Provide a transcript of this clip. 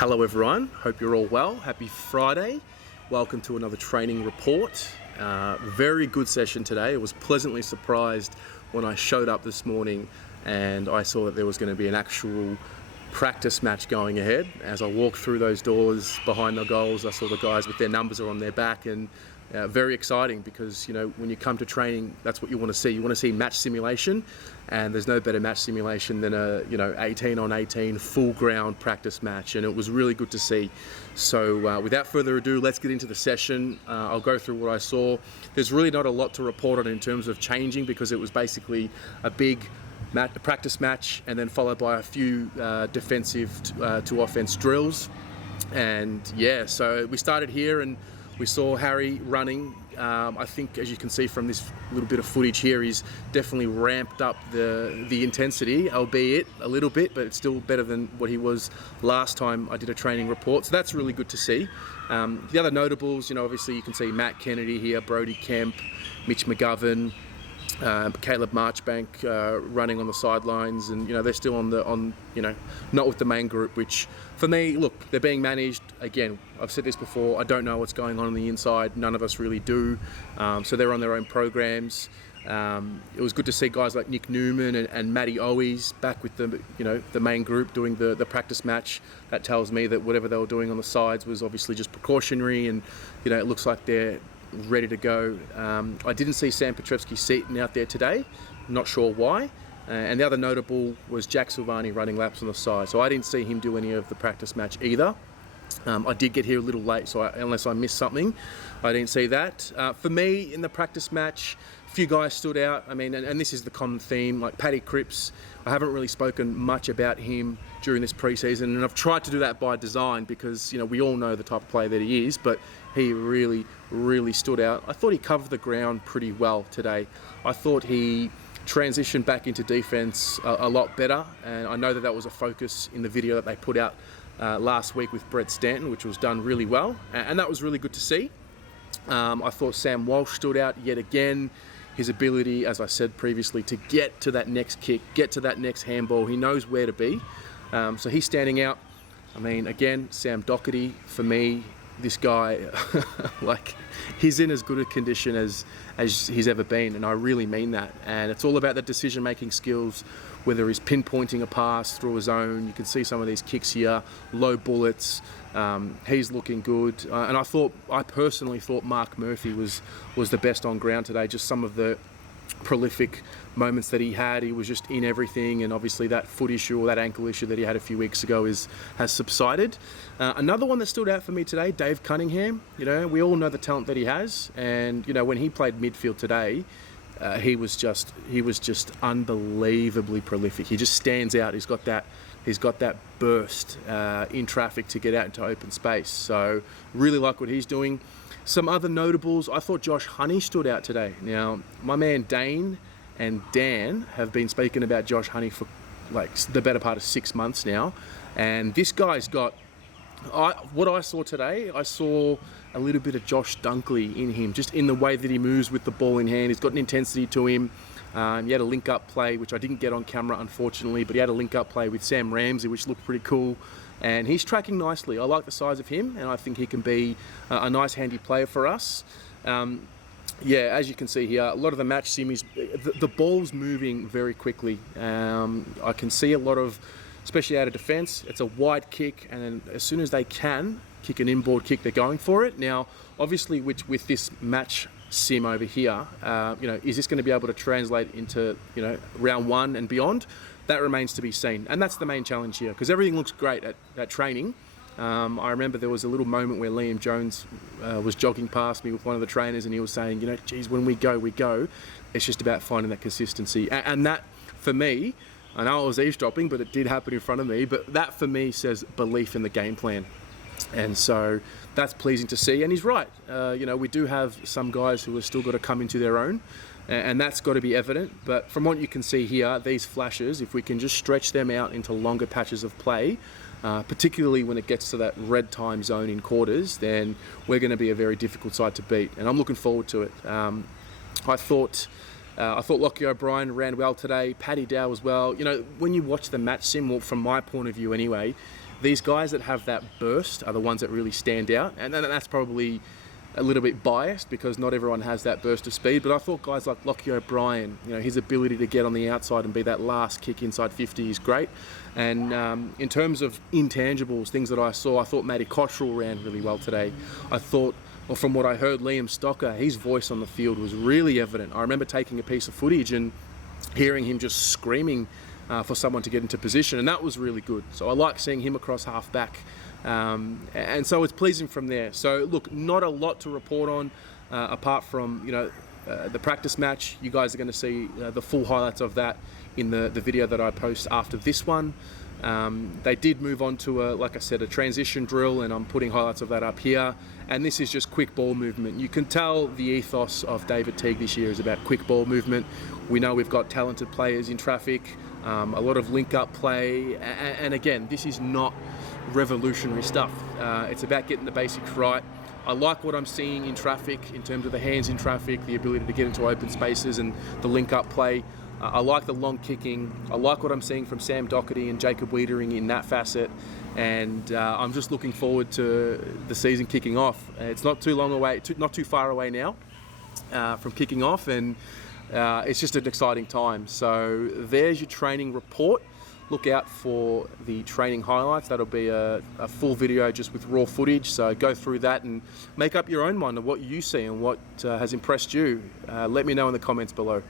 Hello everyone, hope you're all well. Happy Friday. Welcome to another training report. Very good session today. I was pleasantly surprised when I showed up this morning and I saw that there was going to be an actual practice match going ahead. As I walked through those doors behind the goals, I saw the guys with their numbers on their back, and very exciting because, you know, when you come to training, that's what you want to see. You want to see match simulation, and there's no better match simulation than a 18 on 18 full ground practice match, and it was really good to see. So without further ado, let's get into the session. I'll go through what I saw. There's really not a lot to report on in terms of changing because it was basically a big practice match and then followed by a few defensive to offense drills. And yeah, so we started here and we saw Harry running. I think, as you can see from this little bit of footage here, he's definitely ramped up the intensity, albeit a little bit, but it's still better than what he was last time I did a training report. So that's really good to see. The other notables, obviously you can see Matt Kennedy here, Brody Kemp, Mitch McGovern, Caleb Marchbank running on the sidelines, and they're still not with the main group, which for me, look, they're being managed. Again, I've said this before, I don't know what's going on the inside, none of us really do, so they're on their own programs. It was good to see guys like Nick Newman and Matty Owies back with the main group doing the practice match. That tells me that whatever they were doing on the sides was obviously just precautionary, and it looks like they're ready to go. I didn't see Sam Petrevsky-Seton out there today, not sure why. And the other notable was Jack Silvani running laps on the side, so I didn't see him do any of the practice match either. I did get here a little late, so unless I missed something, I didn't see that. For me, in the practice match, a few guys stood out. I mean, and this is the common theme, like Paddy Cripps. I haven't really spoken much about him during this preseason, and I've tried to do that by design because, we all know the type of player that he is, but he really, really stood out. I thought he covered the ground pretty well today. I thought he transitioned back into defense a lot better, and I know that was a focus in the video that they put out last week with Brett Stanton, which was done really well, and that was really good to see. I thought Sam Walsh stood out yet again. His ability, as I said previously, to get to that next kick, get to that next handball. He knows where to be. So he's standing out. I mean, again, Sam Doherty, for me, this guy, like, he's in as good a condition as he's ever been, and I really mean that. And it's all about the decision-making skills, whether he's pinpointing a pass through his own. You can see some of these kicks here, low bullets. He's looking good, and I personally thought Mark Murphy was the best on ground today. Just some of the prolific moments that he had, he was just in everything, and obviously that foot issue or that ankle issue that he had a few weeks ago has subsided. Another one that stood out for me today, Dave Cunningham. We all know the talent that he has, and when he played midfield today, he was just unbelievably prolific. He just stands out. He's got that burst in traffic to get out into open space. So really like what he's doing. Some other notables, I thought Josh Honey stood out today. Now, my man Dane and Dan have been speaking about Josh Honey for like the better part of 6 months now, and this guy's got, what I saw today, I saw a little bit of Josh Dunkley in him, just in the way that he moves with the ball in hand. He's got an intensity to him. He had a link-up play, which I didn't get on camera, unfortunately, but he had a link-up play with Sam Ramsey, which looked pretty cool. And he's tracking nicely. I like the size of him, and I think he can be a nice, handy player for us. As you can see here, a lot of the match sims, the ball's moving very quickly. I can see a lot of, especially out of defence, it's a wide kick, and then as soon as they can kick an inboard kick, they're going for it. Now, obviously, with this match sim over here, is this going to be able to translate into round one and beyond? That remains to be seen, and that's the main challenge here, because everything looks great at training. I remember there was a little moment where Liam Jones was jogging past me with one of the trainers, and he was saying, geez, when we go. It's just about finding that consistency, and that, for me, I know I was eavesdropping, but it did happen in front of me, but that for me says belief in the game plan. And so that's pleasing to see, and he's right. We do have some guys who have still got to come into their own, and that's got to be evident. But from what you can see here, these flashes, if we can just stretch them out into longer patches of play, particularly when it gets to that red time zone in quarters, then we're going to be a very difficult side to beat, and I'm looking forward to it. I thought Lockie O'Brien ran well today, Paddy Dow as well. When you watch the match sim, well, from my point of view anyway, these guys that have that burst are the ones that really stand out. And that's probably a little bit biased because not everyone has that burst of speed, but I thought guys like Lockie O'Brien, his ability to get on the outside and be that last kick inside 50 is great. And in terms of intangibles, things that I saw, I thought Matty Cottrell ran really well today. I thought, well, from what I heard, Liam Stocker, his voice on the field was really evident. I remember taking a piece of footage and hearing him just screaming for someone to get into position, and that was really good. So I like seeing him across half back. And so it's pleasing from there. So look, not a lot to report on apart from the practice match. You guys are going to see the full highlights of that in the video that I post after this one. They did move on to like I said, a transition drill, and I'm putting highlights of that up here. And this is just quick ball movement. You can tell the ethos of David Teague this year is about quick ball movement. We know we've got talented players in traffic, a lot of link-up play, and again, this is not revolutionary stuff. It's about getting the basics right. I like what I'm seeing in traffic in terms of the hands in traffic, the ability to get into open spaces and the link-up play. I like the long kicking. I like what I'm seeing from Sam Doherty and Jacob Wiedering in that facet, and I'm just looking forward to the season kicking off. It's not too long away, not too far away now from kicking off, and it's just an exciting time. So there's your training report. Look out for the training highlights. That'll be a full video just with raw footage. So go through that and make up your own mind of what you see and what has impressed you. Let me know in the comments below.